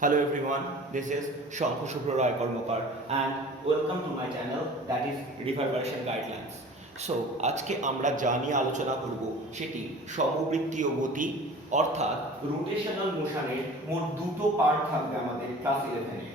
Hello everyone, this is Shankhu Shubhra Roy Karmakar and welcome to my channel that is Reverberation Guidelines. So আজকে আমরা যা নিয়ে আলোচনা করব সেটি সমবৃত্তীয় গতি অর্থাৎ রোটেশনাল মোশনের মোট দুটো পার্ট থাকবে আমাদের ক্লাস 11 এ।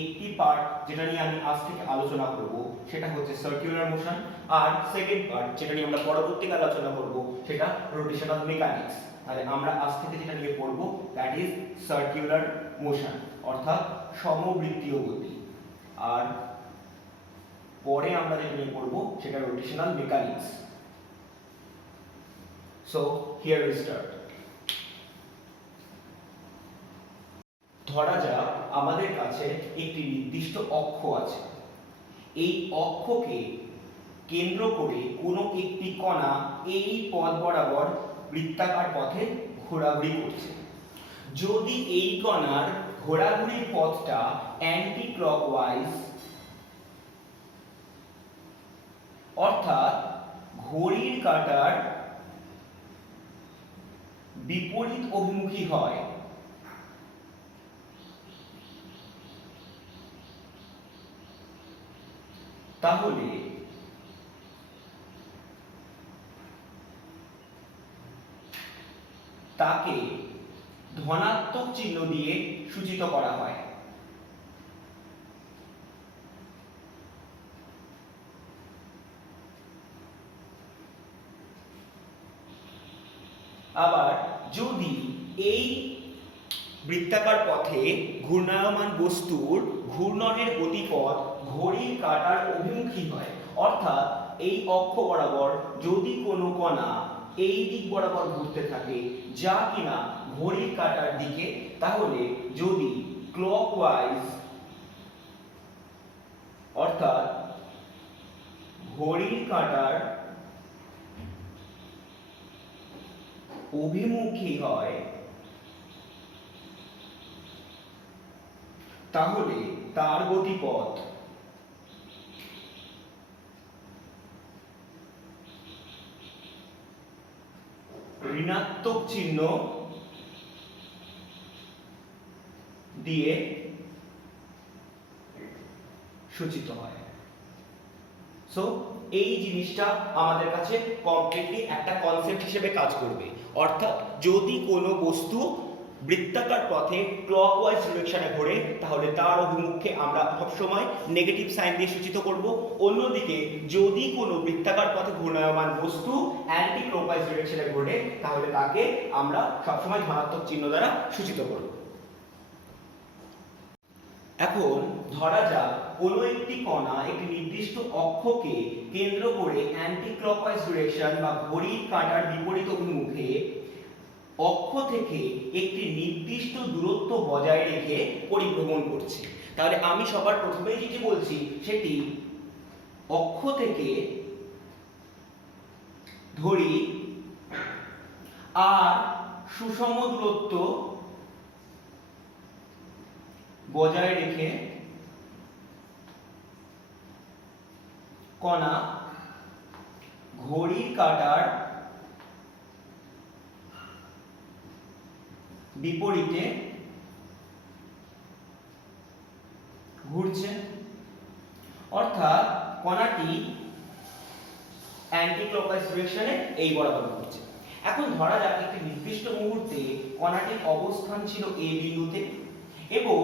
একটি পার্ট যেটা নিয়ে আমি আজ থেকে আলোচনা করব সেটা হচ্ছে সার্কুলার মোশন আর সেকেন্ড পার্ট যেটা নিয়ে আমরা পরবর্তীকালে আলোচনা করব সেটা রোটেশনাল মেকানিক্স। তাহলে আমরা আজ থেকে যেটা নিয়ে পড়ব দ্যাট ইজ সার্কুলার মোশন অর্থাৎ সমবৃত্তীয় গতি, আর পরে আমরা যেটা নিয়ে পড়ব সেটা rotational mechanics. So here we start. ধরা যাক আমাদের কাছে একটি নির্দিষ্ট অক্ষ আছে। এই অক্ষকে কেন্দ্র করে কোনো একটি কণা এই পথ বরাবর বৃত্তাকার পথে ঘোরাঘুরি করছে। যদি এই কণার ঘোরাঘুরির পথটা অ্যান্টি ক্লকওয়াইজ অর্থাৎ ঘড়ির কাঁটার বিপরীত অভিমুখী হয়, তাহলে তাকে ধনাত্মক চিহ্ন দিয়ে সূচিত করা হয়। আবার যদি এই বৃত্তাকার পথে ঘূর্ণায়মান বস্তুর ঘূর্ণনের গতিপথ ঘড়ির কাঁটার অভিমুখী হয়, অর্থাৎ এই অক্ষ বরাবর যদি কোনো কণা এই দিক বরাবর ঘুরতে থাকে যা কিনা ঘড়ির কাঁটার দিকে, তাহলে যদি ক্লকওয়াইজ অর্থাৎ ঘড়ির কাঁটার অভিমুখী হয় তাহলে তার গতিপথ ঋণাত্মক চিহ্ন দিয়ে সূচিত হয়। সো এই জিনিসটা আমাদের কাছে কমপ্লিটলি একটা কনসেপ্ট হিসেবে কাজ করবে, অর্থাৎ যদি কোনো বস্তু বৃত্তাকার পথে ক্লকওয়াইজ ডিরেকশনে ঘোরে তাহলে তার অভিমুখে আমরা সবসময় নেগেটিভ সাইন দিয়ে সূচিত করব। অন্যদিকে যদি কোনো বৃত্তাকার পথে ঘূর্ণায়মান বস্তু অ্যান্টি ক্লকওয়াইজ ডিরেকশনে ঘোরে তাহলে তাকে আমরা সবসময় ধনাত্মক চিহ্ন দ্বারা সূচিত করব। এখন ধরা যাক কোনো একটি কণা একটি নির্দিষ্ট অক্ষকে কেন্দ্র করে অ্যান্টি ক্লকওয়াইজ ডিরেকশন বা ঘড়ির কাঁটার বিপরীত অভিমুখে অক্ষ থেকে একটি নির্দিষ্ট দূরত্ব বজায় রেখে পরিভ্রমণ করছে। তাহলে আমি সবার প্রথমেই যেটি বলছি সেটি অক্ষ থেকে ধরি আর সুষম দূরত্ব বজায় রেখে কণা ঘড়ির কাঁটার বিপরীতে ঘুরছে, অর্থাৎ কণাটি অ্যান্টি ক্লকওয়াইজ ডিরেকশনে এই বরাবর ঘুরছে। এখন ধরা যাক একটি নির্দিষ্ট মুহূর্তে কণাটির অবস্থান ছিল এ বিন্দুতে এবং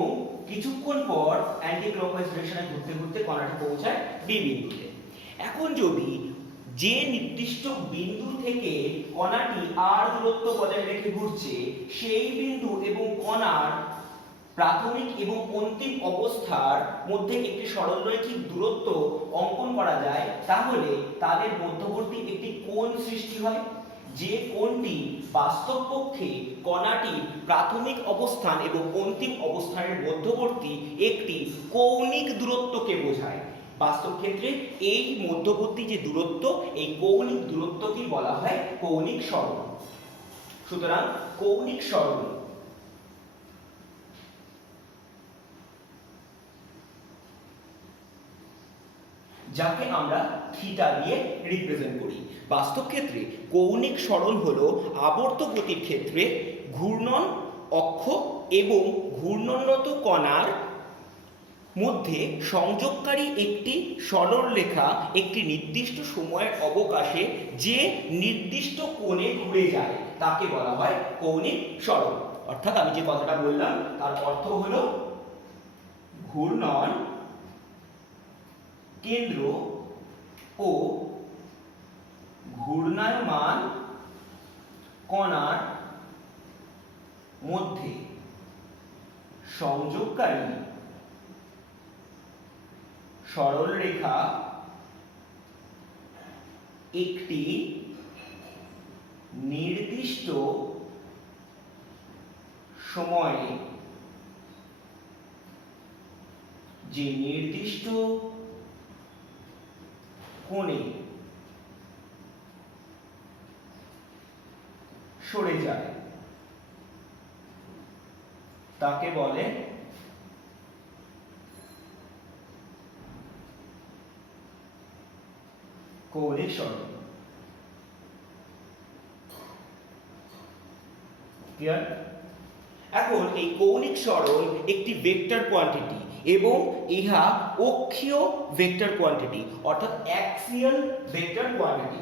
কিছুক্ষণ পর অ্যান্টি ক্লকওয়াইজ ডিরেকশনে ঘুরতে ঘুরতে কণাটি পৌঁছায় বি বিন্দুতে। এখন যদি যে নির্দিষ্ট বিন্দু থেকে কণাটি আর দূরত্ব বজায় রেখে ঘুরছে সেই বিন্দু এবং কণার প্রাথমিক এবং অন্তিম অবস্থার মধ্যে একটি সরলরৈখিক দূরত্ব অঙ্কন করা যায়, তাহলে তাদের মধ্যবর্তী একটি কোণ সৃষ্টি হয়। যে কোণটি বাস্তবপক্ষে কণাটির প্রাথমিক অবস্থান এবং অন্তিম অবস্থানের মধ্যবর্তী একটি কৌণিক দূরত্বকে বোঝায়। বাস্তব ক্ষেত্রে এই মধ্যবর্তী যে দূরত্ব, এই কৌণিক দূরত্বকেই বলা হয় কৌণিক সরণ। সুতরাং কৌণিক সরণ যাকে আমরা থিটা দিয়ে রিপ্রেজেন্ট করি। বাস্তব ক্ষেত্রে কৌণিক সরণ হলো আবর্ত গতির ক্ষেত্রে ঘূর্ণন অক্ষ এবং ঘূর্ণনরত কণার মধ্যে সংযোগকারী একটি সরলরেখা একটি নির্দিষ্ট সময়ের অবকাশে যে নির্দিষ্ট কোণে ঘুরে যায় তাকে বলা হয় কৌণিক সরণ। অর্থাৎ আমি যে কথাটা বললাম তার অর্থ হলো ঘূর্ণন কেন্দ্র ও ঘূর্ণায়মান কণার মধ্যে সংযোগকারী সরলরেখা একটি নির্দিষ্ট সময়ে যে নির্দিষ্ট কোণে সরে যায় তাকে বলে কৌণিক সরণ। ক্লিয়ার? এখন এই কৌণিক সরণ একটি ভেক্টর কোয়ান্টিটি এবং ইহা অক্ষীয় ভেক্টর কোয়ান্টিটি অর্থাৎ অ্যাক্সিয়াল ভেক্টর কোয়ান্টিটি।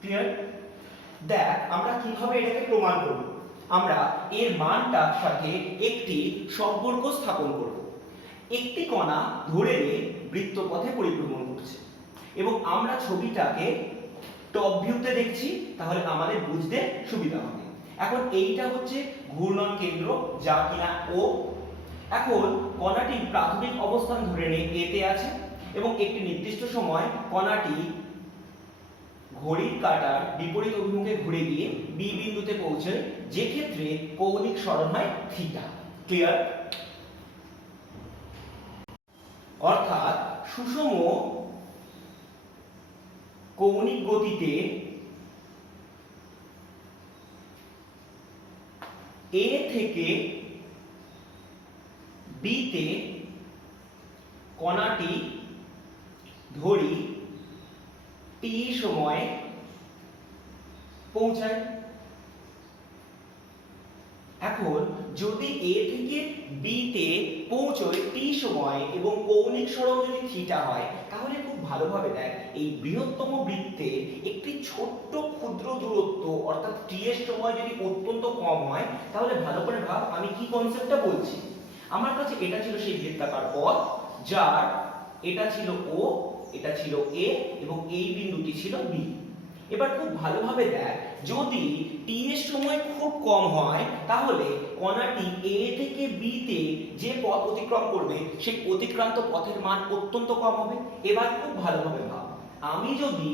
ক্লিয়ার? দেখ আমরা কিভাবে এটাকে প্রমাণ করব। আমরা এর মানটার সাথে একটি সম্পর্ক স্থাপন করব। একটি কণা ধরে নিয়ে বৃত্তপথে পরিভ্রমণ করছে এবং আমরা ছবিটাকে টপ ভিউতে দেখছি, তাহলে আমাদের বুঝতে সুবিধা হবে। এখন এইটা হচ্ছে ঘূর্ণন কেন্দ্র যা কিনা ও। এখন কণাটি প্রাথমিক অবস্থান ধরে নিয়ে এ তে আছে এবং একটি নির্দিষ্ট সময় কণাটি ঘড়ির কাঁটার বিপরীত অভিমুখে ঘুরে গিয়ে বি বিন্দুতে পৌঁছায়, যে ক্ষেত্রে কৌণিক সরণ হয় থিটা। ক্লিয়ার? অর্থাৎ সুষম কৌণিক গতিতে এ থেকে বি তে কণাটি ধরি টি সময়ে পৌঁছায়। এখন যদি এ থেকে বি তে পৌঁছয় টি সময় এবং কৌণিক সরণ যদি থিটা হয়, তাহলে খুব ভালোভাবে দেখ এই বৃহত্তম বৃত্তে একটি ছোট্ট ক্ষুদ্র দূরত্ব অর্থাৎ টি এর সময় যদি অত্যন্ত কম হয়, তাহলে ভালো করে ভাব আমি কি কনসেপ্টটা বলছি। আমার কাছে এটা ছিল সেই বৃত্তাকার পথ যার এটা ছিল ও, এটা ছিল এ এবং এই বিন্দুটি ছিল বি। এবার খুব ভালোভাবে দেখ, যদি টি এর সময় খুব কম হয় তাহলে কণাটি এ থেকে বি তে যে পথ অতিক্রম করবে সেই অতিক্রান্ত পথের মান অত্যন্ত কম হবে। এবার খুব ভালোভাবে ভাব, আমি যদি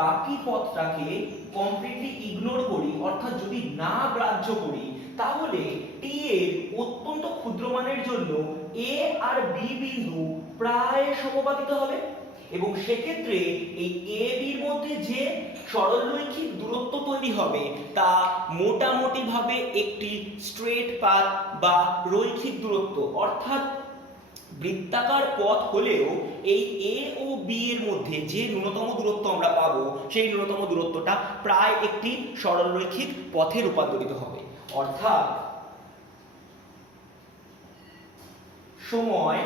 বাকি পথটাকে কমপ্লিটলি ইগনোর করি অর্থাৎ যদি না গ্রাহ্য করি, তাহলে টি এর অত্যন্ত ক্ষুদ্র মানের জন্য এ আর বি বিন্দু প্রায় সমাপতিত হবে এবং সেক্ষেত্রে এই এ বির মধ্যে যে সরলরৈখিক দূরত্ব তৈরি হবে তা মোটামুটি ভাবে একটি স্ট্রেট পাথ বা রৈখিক দূরত্ব, অর্থাৎ বৃত্তাকার পথ হলেও এই এ ও বি এর মধ্যে যে ন্যূনতম দূরত্ব আমরা পাবো সেই ন্যূনতম দূরত্বটা প্রায় একটি সরলরৈখিক পথে রূপান্তরিত হবে। অর্থাৎ সময়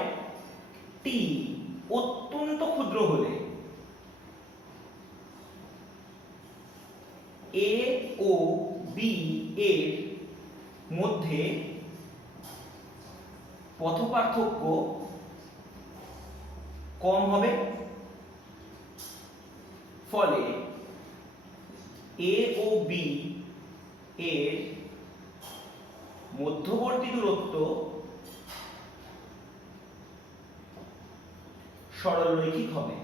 টি অত্যন্ত ক্ষুদ্র হলে এ ও বি এর মধ্যে পথপার্থক্য কম হবে, ফলে এ ও বি এর মধ্যবর্তী দূরত্ব সরলরৈখিক হবে।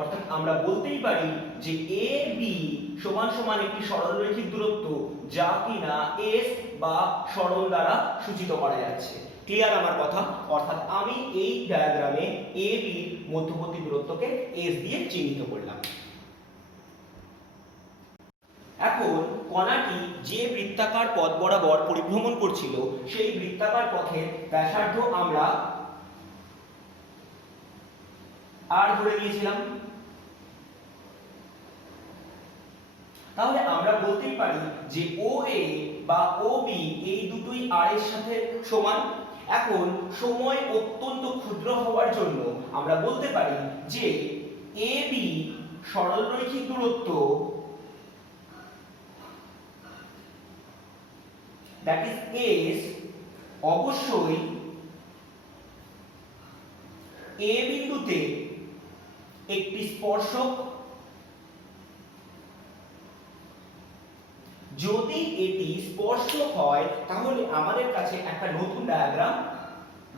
অর্থাৎ আমরা বলতেই পারি যে এ বি সমান সমান একটি সরলরৈখিক দূরত্ব যা কিনা এস বা সরল দ্বারা সূচিত করা যাচ্ছে। ক্লিয়ার আমার কথা? অর্থাৎ আমি এই ডায়াগ্রামে এ বি মধ্যবর্তী দূরত্বকে এস দিয়ে চিহ্নিত করলাম। এখন কণাটি যে বৃত্তাকার পথ বরাবর পরিভ্রমণ করছিল সেই বৃত্তাকার পথের ব্যাসার্ধ আমরা আর ধরে নিয়েছিলাম। তাহলে আমরা বলতেই পারি যে OA বা OB এই দুটোই আর এর সাথে সমান। এখন সময় অত্যন্ত ক্ষুদ্র হওয়ার জন্য আমরা বলতে পারি যে AB সরলরৈখিক দূরত্ব that is S অবশ্যই A বিন্দুতে একটি স্পর্শক। যদি এটি স্পর্শক হয় তাহলে আমাদের কাছে একটা নতুন ডায়াগ্রাম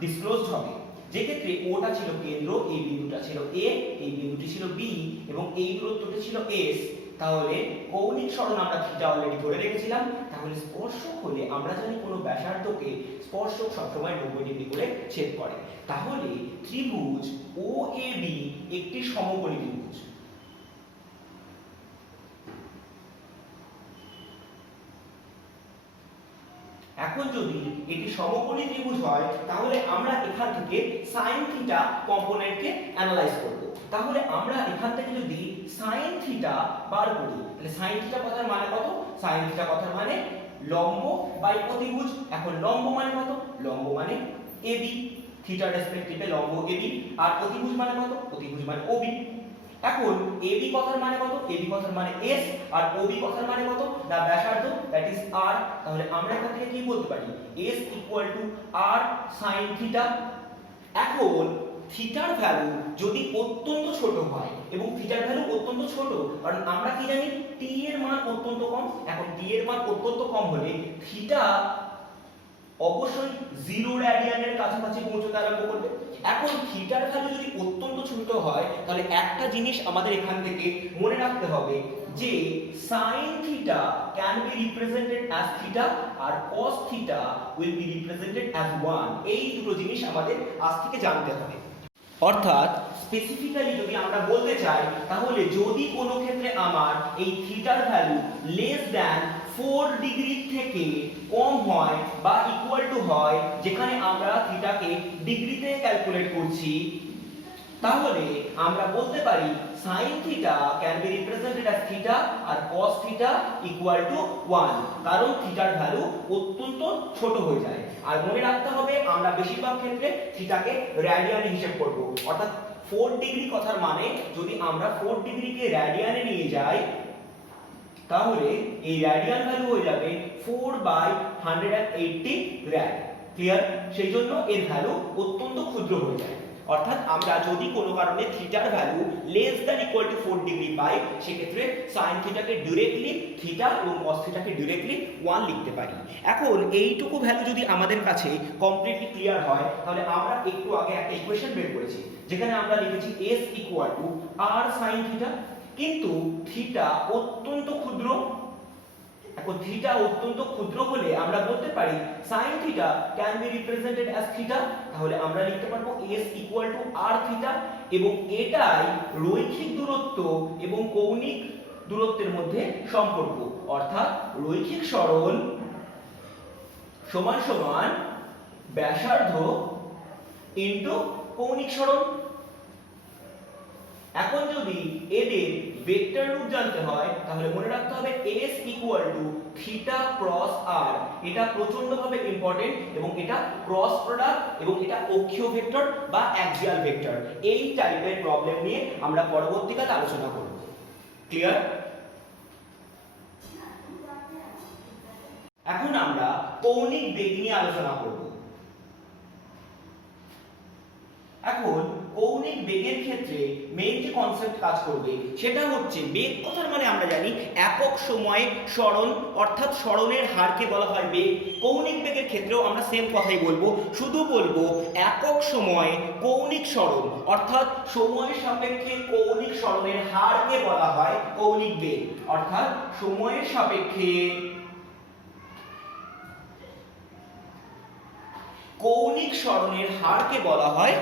ডিসক্লোজড হবে, যে ক্ষেত্রে ওটা ছিল কেন্দ্র, এই বিন্দুটা ছিল A, এই বিন্দুটি ছিল B এবং এই দূরত্বটি ছিল S। তাহলে কৌণিক সরণ আমরা থিটা অলরেডি ধরে রেখেছিলাম। তাহলে স্পর্শক হলে আমরা জানি কোনো ব্যাসার্ধকে স্পর্শক সবসময় 90 ডিগ্রি করে ছেদ করে। তাহলে ত্রিভুজ OAB একটি সমকোণী ত্রিভুজ। এখন যদি এটি সমকোণী ত্রিভুজ হয় তাহলে আমরা এখান থেকে sin থিটা কম্পোনেন্টকে অ্যানালাইজ করব। তাহলে আমরা এখান থেকে যদি sin থিটা বার করি তাহলে sin থিটা কথার মানে কত? sin থিটা কথার মানে লম্ব বাই অতিভুজ। এখন লম্ব মানে কত? লম্ব মানে AB, থিটা রেসপেক্টিভে লম্ব AB, আর অতিভুজ মানে কত? অতিভুজ মানে OB। এখন AB কথার মানে কত? AB কথার মানে S, আর OB কথার মানে কত? না ব্যাসার্ধ, দ্যাট ইজ R। তাহলে আমরা এখান থেকে কি বলতে পারি? S R sin theta. এখন থিটার ভ্যালু যদি অত্যন্ত ছোট হয়, এবং থিটার ভ্যালু অত্যন্ত ছোট কারণ আমরা কি জানি t এর মান অত্যন্ত কম। এখন t এর মান অত্যন্ত কম হলে থিটা অবশ্যই 0 রেডিয়ানের কাছাকাছি পৌঁছতে আরম্ভ করবে। এখন থিটার ভ্যালু যদি অত্যন্ত ছোট হয় তাহলে একটা জিনিস আমাদের এখান থেকে মনে রাখতে হবে যে sin theta can be represented as theta আর cos theta will be represented as 1। এই দুটো জিনিস আমাদের আজ থেকে জানতে হবে। অর্থাৎ স্পেসিফিক্যালি যদি আমরা বলতে চাই তাহলে যদি কোনো ক্ষেত্রে আমার এই থিটার ভ্যালু লেস দ্যান 4 ডিগ্রি থেকে কম হয় বা ইকুয়াল টু হয়, যেখানে আমরা থিটাকে ডিগ্রিতে ক্যালকুলেট করছি, তাহলে আমরা বলতে পারি sin theta can be represented as theta আর cos থিটা ইকুয়াল টু 1, কারণ থিটার ভ্যালু অত্যন্ত ছোট হয়ে যায়। আর মনে রাখতে হবে আমরা বেশিরভাগ ক্ষেত্রে থিটাকে রেডিয়ানে হিসাব করব। অর্থাৎ 4 ডিগ্রি কথার মানে যদি আমরা 4 ডিগ্রিকে রেডিয়ানে নিয়ে যাই তাহলে এই রেডিয়ান ভ্যালু হয়ে যাবে 4/180 রেড। ক্লিয়ার? সেই জন্য এর ভ্যালু অত্যন্ত ক্ষুদ্র হয়ে যায়। অর্থাৎ আমরা যদি কোনো কারণে থিটার value less than equal to 4 degree পাই সেক্ষেত্রে sin থিটাকে ডাইরেক্টলি থিটা এবং cos থিটাকে ডাইরেক্টলি 1 লিখতে পারি। এখন এইটুকু ভ্যালু যদি আমাদের কাছে কমপ্লিটলি ক্লিয়ার হয় তাহলে আমরা একটু আগে একটা ইকুয়েশন বের করেছি যেখানে আমরা লিখেছি S R sin থিটা, কিন্তু থিটা অত্যন্ত ক্ষুদ্র। এখন থিটা অত্যন্ত ক্ষুদ্র হলে আমরা বলতে পারি sin theta can be represented as theta. তাহলে আমরা লিখতে পারবো S R থিটা, এবং এটাই রৈখিক দূরত্ব এবং কৌণিক দূরত্বের মধ্যে সম্পর্ক। অর্থাৎ রৈখিক সরণ সমান সমান ব্যাসার্ধ ইনটু কৌণিক সরণ। এখন যদি এদের ভেক্টর রূপ জানতে হয় তাহলে মনে রাখতে হবে S থিটা ক্রস R। এটা প্রচন্ডভাবে ইম্পর্টেন্ট এবং এটা ক্রস প্রোডাক্ট এবং এটা অক্ষীয় ভেক্টর বা অ্যাক্সিয়াল ভেক্টর। এই টাইপের প্রবলেম নিয়ে আমরা পরবর্তীকালে আলোচনা করব। ক্লিয়ার? এখন আমরা কৌণিক বেগ নিয়ে আলোচনা করব। এখন কৌণিক বেগের ক্ষেত্রে মেইন যে কনসেপ্ট কাজ করবে সেটা হচ্ছে বেগ কথার মানে আমরা জানি একক সময়ে সরণ, অর্থাৎ সরণের হারকে বলা হয় বেগ। কৌণিক বেগের ক্ষেত্রেও আমরা সেম কথাই বলবো, শুধু বলবো একক সময়ে কৌণিক সরণ অর্থাৎ সময়ের সাপেক্ষে কৌণিক সরণের হারকে বলা হয় কৌণিক বেগ। অর্থাৎ সময়ের সাপেক্ষে কৌণিক সরণের হারকে বলা হয়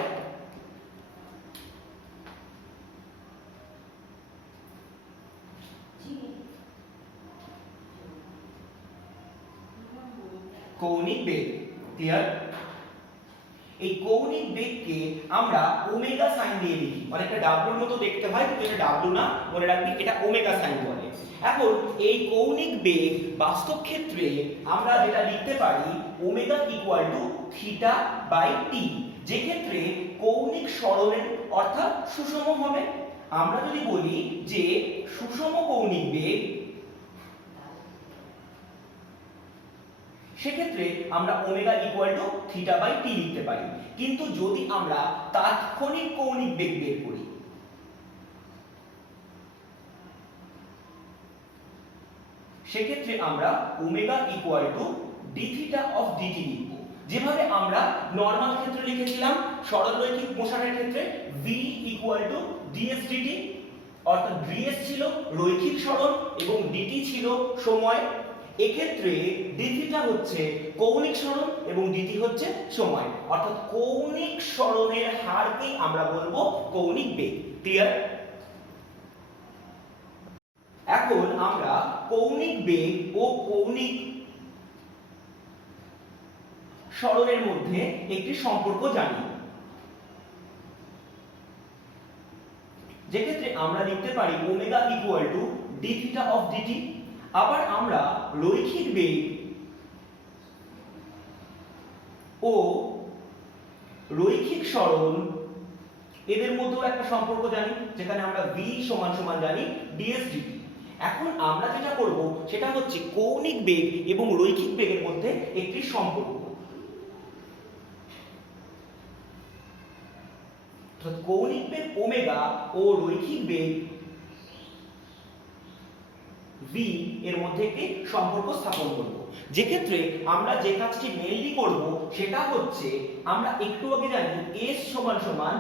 কৌণিক বেগ। ক্লিয়ার? এই কৌণিক বেগকে আমরা ওমেগা সাইন দিয়ে লিখি। অনেকটা ডাব্লুর মতো দেখতে হয়, কিন্তু এটা ডাব্লু না, মনে রাখবি এটা ওমেগা সাইন বলে। এখন এই কৌণিক বেগ বাস্তব ক্ষেত্রে আমরা যেটা লিখতে পারি omega equal to theta by t, যে ক্ষেত্রে কৌণিক সরণের অর্থাৎ সুষম হবে। আমরা যদি বলি যে সুষম কৌণিক বেগ, সেক্ষেত্রে আমরা omega equal to theta by t লিখতে পারি। কিন্তু যদি আমরা তাৎক্ষণিক কৌণিক বেগ বের করি, সেক্ষেত্রে আমরা omega equal to d theta of dt লিখব। যেভাবে আমরা নরমাল ক্ষেত্রে লিখেছিলাম সরলরৈখিক মোশনের ক্ষেত্রে v equal two ds dt, অর্থাৎ ds ছিল রৈখিক সরণ এবং dt ছিল সময়। এক্ষেত্রে ডি থিটা হচ্ছে কৌণিক সরণ এবং dt হচ্ছে সময়, অর্থাৎ কৌণিক সরণের হারকে আমরা বলবো কৌণিক বেগ। ক্লিয়ার? এখন আমরা কৌণিক বেগ ও কৌণিক সরণের মধ্যে একটি সম্পর্ক জানি, যে ক্ষেত্রে আমরা লিখতে পারি omega equal to d theta of dt. আবার আমরা রৈখিক বেগ ও রৈখিক সরণ এদের মধ্যেও একটা সম্পর্ক জানি, যেখানে আমরা v সমান সমান জানি ds dt। এখন আমরা যেটা করব সেটা হচ্ছে কৌণিক বেগ এবং রৈখিক বেগের মধ্যে একটি সম্পর্ক। কৌণিক বেগ ওমেগা ও রৈখিক বেগ v এর মধ্যে একটি সম্পর্ক স্থাপন করব। যে ক্ষেত্রে আমরা যে কাজটি মেইনলি করব সেটা হচ্ছে আমরা একটু আগে জানি s সমান সমান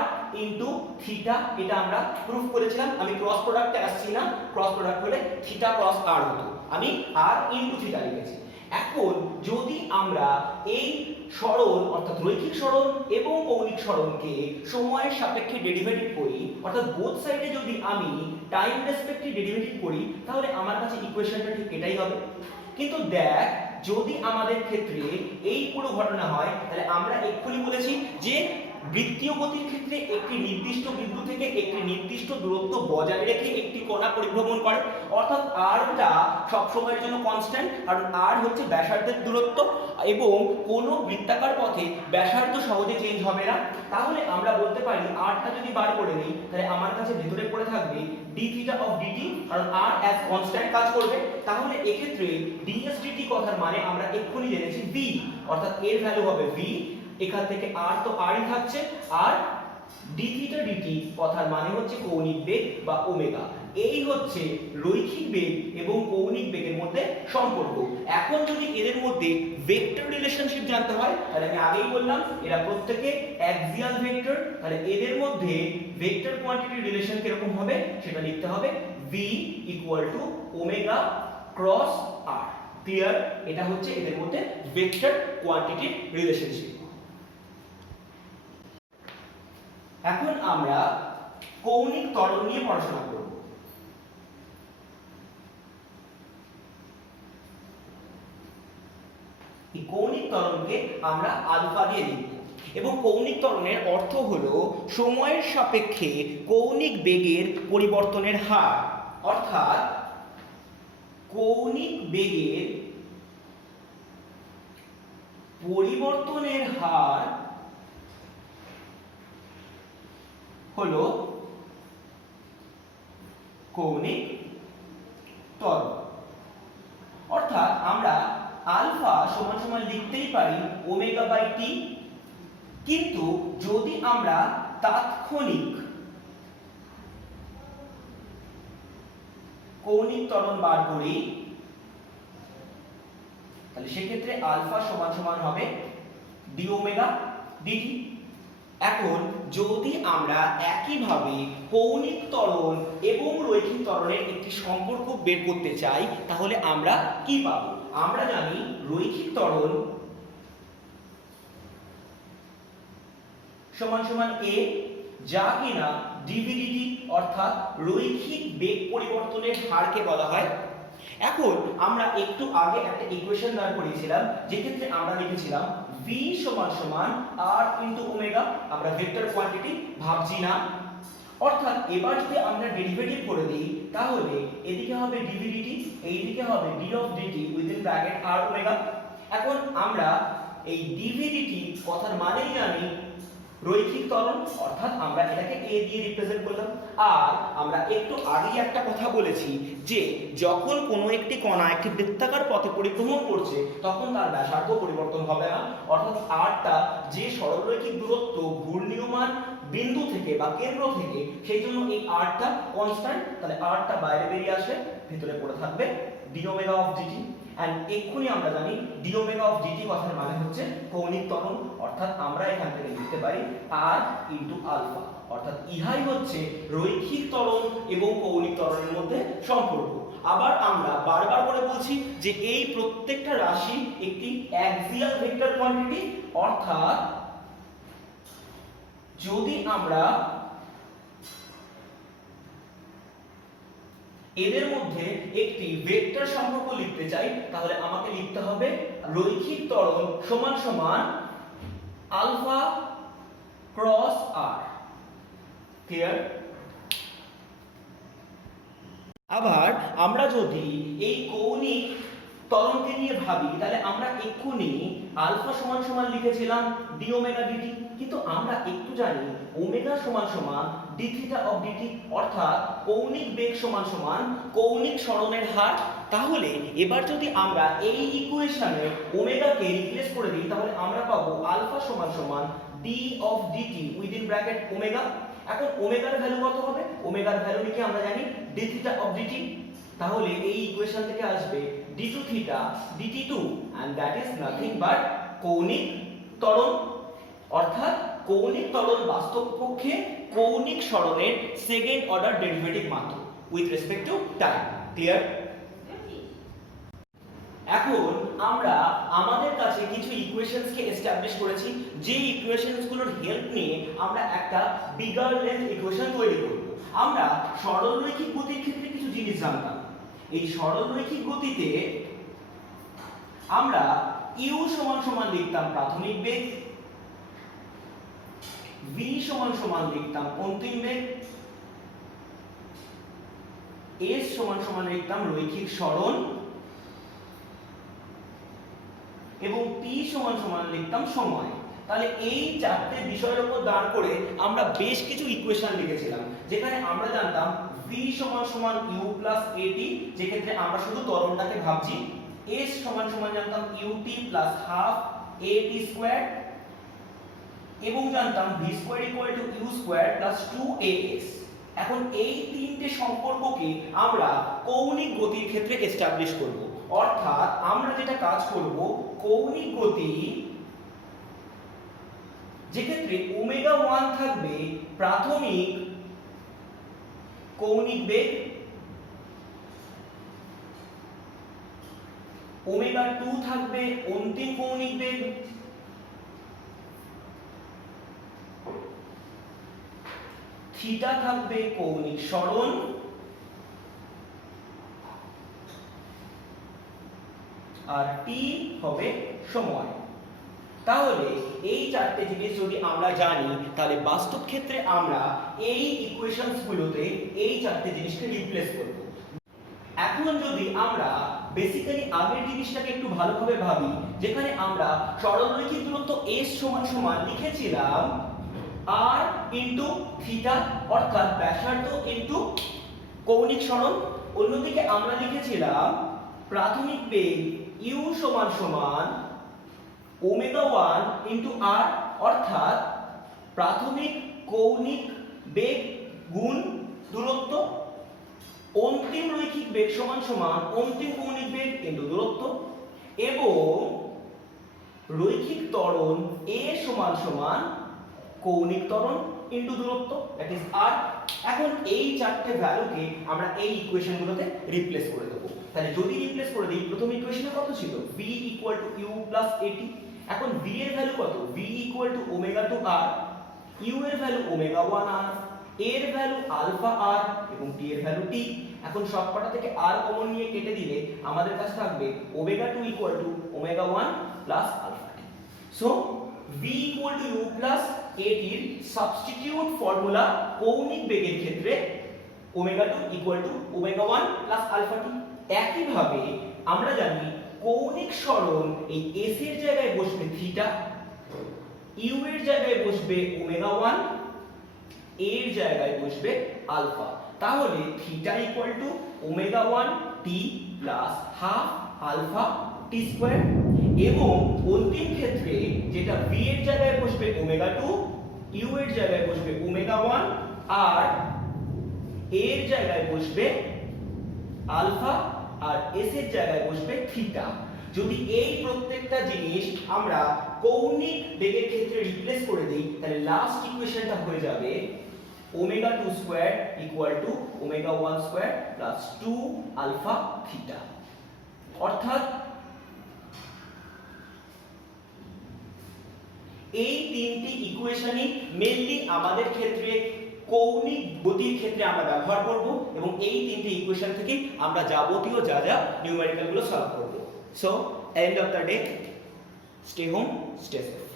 r ইনটু থিটা, এটা আমরা প্রুফ করেছিলাম। আমি ক্রস প্রোডাক্টে আসছি না, ক্রস প্রোডাক্ট হলে থিটা ক্রস r হতো, আমি r ইনটু থিটা লিখেছি। এখন যদি আমরা এই সরণ অর্থাৎ রৈখিক সরণ এবং কৌণিক সরণকে সময়ের সাপেক্ষে ডেরিভেটিভ করি, অর্থাৎ বোথ সাইডে যদি আমি টাইম রেসপেক্টিভ ডেরিভেটিভ করি, তাহলে আমার কাছে ইকুয়েশনটা ঠিক এটাই হবে। কিন্তু দেখ, যদি আমাদের ক্ষেত্রে এই পুরো ঘটনা হয়, তাহলে আমরা এক্ষুনি বলেছি যে বৃত্তীয় গতির ক্ষেত্রে একটি নির্দিষ্ট বিন্দু থেকে একটি নির্দিষ্ট দূরত্ব বজায় রেখে একটি কণা পরিভ্রমণ করে, অর্থাৎ rটা সব সময়ের জন্য কনস্ট্যান্ট, কারণ r হচ্ছে ব্যাসার্ধের দূরত্ব এবং কোনো বৃত্তাকার পথে ব্যাসার্ধ সহজে চেঞ্জ হবে না। তাহলে আমরা বলতে পারি rটা যদি বার করে নিই, তাহলে আমার কাছে ভেতরে পড়ে থাকবে d থিটা অফ dt, কারণ r অ্যাজ কনস্ট্যান্ট কাজ করবে। তাহলে এক্ষেত্রে ds dt কথার মানে আমরা এক্ষুনি জেনেছি v, অর্থাৎ এর ভ্যালু হবে v। এখান থেকে r তো rই থাকছে, আর d থিটা dt কথার মানে হচ্ছে কৌণিক বেগ বা ওমেগা। এই হচ্ছে রৈখিক বেগ এবং কৌণিক বেগের মধ্যে সম্পর্ক। এখন যদি এদের মধ্যে ভেক্টর রিলেশনশিপ জানতে হয়, তাহলে আমি আগেই বললাম এরা প্রত্যেকে অ্যাক্সিয়াল ভেক্টর। তাহলে এদের মধ্যে ভেক্টর কোয়ান্টিটি রিলেশন কিরকম হবে সেটা লিখতে হবে v equal to omega cross r। Clear? এটা হচ্ছে এদের মধ্যে ভেক্টর কোয়ান্টিটি রিলেশনশিপ। এখন আমরা কৌণিক ত্বরণ নিয়ে পড়াশোনা করব। এই কৌণিক ত্বরণকে আমরা আলফা দিয়ে লিখব এবং কৌণিক ত্বরণের অর্থ হলো সময়ের সাপেক্ষে কৌণিক বেগের পরিবর্তনের হার, অর্থাৎ কৌণিক বেগের পরিবর্তনের হার হলো কৌণিক ত্বরণ। অর্থাৎ আমরা আলফা সমান সমান লিখতেই পারি ওমেগা বাই টি, কিন্তু যদি আমরা তাৎক্ষণিক কৌণিক ত্বরণ বার করি, তাহলে সেক্ষেত্রে আলফা সমান সমান হবে ডি ওমেগা ডিটি। এখন যদি আমরা একইভাবে কৌণিক ত্বরণ এবং রৈখিক ত্বরণের একটি সম্পর্ক বের করতে চাই, তাহলে আমরা কি পাবো? আমরা জানি রৈখিক ত্বরণ সমান সমান a, যা কিনা ডিভি ডিটি, অর্থাৎ রৈখিক বেগ পরিবর্তনের হারকে বলা হয়। এখন আমরা একটু আগে একটা ইকুয়েশন দাঁড় করিয়েছিলাম, যেক্ষেত্রে আমরা লিখেছিলাম v সমান সমান r ইনটু ওমেগা। আমরা ভেক্টর কোয়ান্টিটি ভাবছি না। অর্থাৎ এবার যদি আমরা ডেরিভেটিভ করে দিই, তাহলে এদিকে হবে dv dt, এইদিকে হবে d of dt within bracket r omega. এখন আমরা এই dv dt কথার মানেই জানি রৈখিক ত্বরণ, অর্থাৎ আমরা এটাকে a দিয়ে রিপ্রেজেন্ট করলাম। আর আমরা একটু আগেই একটা কথা বলেছি যে যখন কোনো একটি কণা একটি বৃত্তাকার পথে পরিভ্রমণ করছে, তখন তার ব্যাসার্ধ পরিবর্তন হবে না। অর্থাৎ rটা যে সরলরৈখিক দূরত্ব ঘূর্ণীয়মান বিন্দু থেকে বা কেন্দ্র থেকে, সেই জন্য এই rটা কনস্ট্যান্ট। তাহলে rটা বাইরে বেরিয়ে আসবে, ভিতরে পড়ে থাকবে d omega of dt। And এক্ষুনি আমরা জানি d ওমেগা অফ dt কথার মানে হচ্ছে কৌণিক ত্বরণ। অর্থাৎ আমরা এখান থেকে লিখতে পারি r ইনটু আলফা। অর্থাৎ ইহাই হচ্ছে রৈখিক ত্বরণ এবং কৌণিক ত্বরণের মধ্যে সম্পর্ক। আবার আমরা বারবার করে বলছি যে এই প্রত্যেকটা রাশি একটি অ্যাক্সিয়াল ভেক্টর কোয়ান্টিটি। অর্থাৎ যদি আমরা এদের মধ্যে একটি ভেক্টর সম্পর্ক লিখতে চাই, তাহলে আমাকে লিখতে হবে রৈখিক ত্বরণ সমান সমান আলফা ক্রস আর। ক্লিয়ার? আবার আমরা যদি এই কৌণিক ত্বরণকে নিয়ে ভাবি, তাহলে আমরা এক্ষুনি আলফা সমান সমান লিখেছিলাম d ওমেগা dt, কিন্তু আমরা একটু জানি ওমেগা সমান সমান d থিটা অফ dt। অর্থাৎ কৌণিক বেগ সমান সমান কৌণিক সরণের হার। তাহলে এবার যদি আমরা এই ইকুয়েশনে ওমেগাকে রিপ্লেস করে দিই, তাহলে আমরা পাবো আলফা সমান সমান d of dt within bracket omega. এখন ওমেগার ভ্যালু কত হবে? ওমেগার ভ্যালু লিখে আমরা জানি d থিটা অফ dt। তাহলে এই ইকুয়েশন থেকে আসবে d2 theta dt2, and that is nothing but কৌণিক ত্বরণ। অর্থাৎ কৌণিক ত্বরণ বাস্তবপক্ষে কৌণিক সরণের সেকেন্ড অর্ডার ডেরিভেটিভ মাত্র with respect to time. Clear? এখন আমরা আমাদের কাছে কিছু ইকুয়েশনসকে এস্টাবলিশ করেছি, যে ইকুয়েশনসগুলোর হেল্প নিয়ে আমরা একটা বিগার লেন্থ ইকুয়েশন তৈরি করব। আমরা সরলরৈখিক গতির ক্ষেত্রে কিছু জিনিস জানতাম। এই সরলরৈখিক গতিতে আমরা u সমান সমান লিখতাম প্রাথমিক বেগ, v সমান সমান লিখতাম অন্তিম বেগ, s সমান সমান লিখতাম রৈখিক সরণ, এবং t সমান সমান লিখতাম সময়। তাহলে এই চারটে বিষয়ের উপর দাঁড় করে আমরা বেশ কিছু ইকুয়েশন লিখেছিলাম, যেখানে আমরা জানতাম v সমান সমান u প্লাস at, যেক্ষেত্রে আমরা শুধু ত্বরণটাকে ভাবছি। s সমান সমান জানতাম ut plus half at square, এবং জানতাম v square equal to u square plus 2as। এখন এই তিনটে সম্পর্ককে আমরা কৌণিক গতির ক্ষেত্রে এস্টাবলিশ করব। অর্থাৎ আমরা যেটা কাজ করব, কৌণিক গতি যেক্ষেত্রে ওমেগা 1 থাকবে প্রাথমিক কৌণিক বেগ, ওমেগা 2 থাকবে অন্তিম কৌণিক বেগ, থিটা থাকবে কৌণিক সরণ, আর টি হবে সময়। তাহলে এই চারটে জিনিস যদি আমরা জানি, তাহলে বাস্তব ক্ষেত্রে আমরা এই ইকুয়েশনস গুলোতে এই চারটে জিনিসকে রিপ্লেস করব। এখন যদি আমরা বেসিক্যালি আগের জিনিসটাকে একটু ভালোভাবে ভাবি, যেখানে আমরা সরলরৈখিক দূরত্ব s সমান সমান লিখেছিলাম r ইনটু থিটা, অর্থাৎ ব্যাসার্ধ ইনটু কৌণিক সরণ। অন্যদিকে আমরা লিখেছিলাম প্রাথমিক বেগ u সমান সমান ওমেগা 1 ইনটু r, অর্থাৎ প্রাথমিক কৌণিক বেগ গুণ দূরত্ব। অন্তিম রৈখিক বেগ সমান সমান অন্তিম কৌণিক বেগ ইনটু দূরত্ব, এবং রৈখিক ত্বরণ a সমান সমান কৌণিক ত্বরণ ইনটু দূরত্ব, দ্যাট ইজ r। এখন এই চারটে ভ্যালুকে আমরা এই ইকুয়েশনগুলোতে রিপ্লেস করে দেব। তাহলে যদি রিপ্লেস করে দিই, প্রথম ইকুয়েশনে কত ছিল? v equal to u plus at। এখন v এর ভ্যালু কত? v equal to omega two r, u এর ভ্যালু ওমেগা 1 r, এর ভ্যালু আলফা আর এবং টি এর ভ্যালু টি। এখন সবকটা থেকে আর কমন নিয়ে কেটে দিলে আমাদের কাছে থাকবে omega 2 equal to omega 1 plus alpha t. So v equal to u plus a টির সাবস্টিটিউট ফর্মুলা কৌণিক বেগের ক্ষেত্রে omega 2 equal to omega 1 plus alpha t. একই ভাবে আমরা জানি কৌণিক সরণ এই s এর জায়গায় বসবে থিটা, u এর জায়গায় বসবে ওমেগা 1, এর জায়গায় বসবে আলফা। তাহলে theta equal to omega 1 t plus half alpha t square, এবং অন্তিম ক্ষেত্রে যেটা v এর জায়গায় বসবে ওমেগা 2, u এর জায়গায় বসবে ওমেগা 1 আর এর জায়গায় বসবে আলফা আর s এর জায়গায় বসবে থিটা। যদি এই প্রত্যেকটা জিনিস আমরা কৌণিক বেগের ক্ষেত্রে রিপ্লেস করে দেই তাহলে লাস্ট ইকুয়েশনটা হয়ে যাবে omega 2 square equal to omega 1 square plus 2 alpha theta. অর্থাৎ এই তিনটি ইকুয়েশনই মেইনলি আমাদের ক্ষেত্রে কৌণিক গতির ক্ষেত্রে আমরা ব্যবহার করব এবং এই তিনটি ইকুয়েশন থেকে আমরা যাবতীয় যা যা নিউমেরিক্যাল গুলো সলভ করব। So end of the day, stay home, stay safe.